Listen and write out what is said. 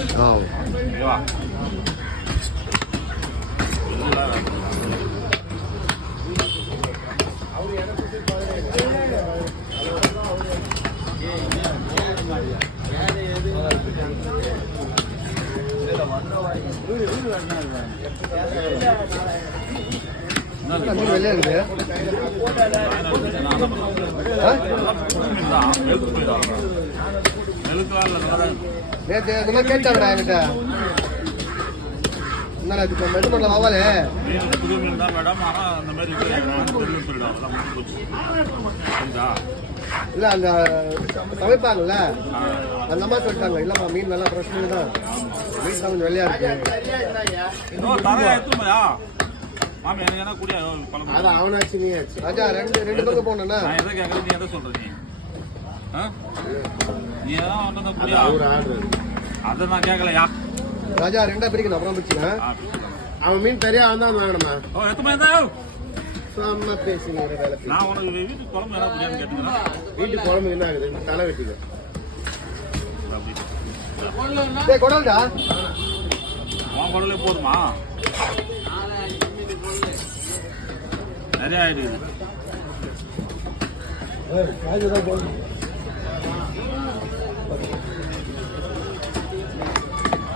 ஓகேவா? வெளியே இருக்கு. நேற்று இதெல்லாம் கேட்டாங்கடா என்கிட்ட. என்ன இது மெது பண்ணல வாவாலே புது மீன் தான் மேடம். ஆனால் அந்த மாதிரி இல்லை அந்த சமைப்பாங்கல்ல அந்த மாதிரி சொல்லிட்டாங்க. இல்லைம்மா மீன் நல்லா ஃப்ரெஷ் மீன் தான். மீன் தான் கொஞ்சம் வெள்ளையா இருக்கு. மாமி எனக்கு என்ன கூடிய அது அவனாச்சு நீ ஆச்சு. ராஜா ரெண்டு பக்கம் போனா நான் எதை கேட்கறது நீ எதை சொல்ற நீ ஏதாவது வந்து கூடிய அதை நான் கேட்கலையா? ராஜா ரெண்டா பிரிக்கணும் அப்புறம் பிரிச்சுக்கேன். அவன் மீன் பெரிய அவன் தான் வேணுமா? ஓ எத்தனை இருந்தா செம்ம பேசுங்க வேலை. நான் உனக்கு வீட்டுக்கு குழம்பு என்ன புரியாதுன்னு கேட்டுக்கிறேன். வீட்டுக்கு குழம்பு என்ன ஆகுது? தலை வெட்டிக்க குடல்டா உன் குடலே போதுமா? நிறைய ஆயிடுது.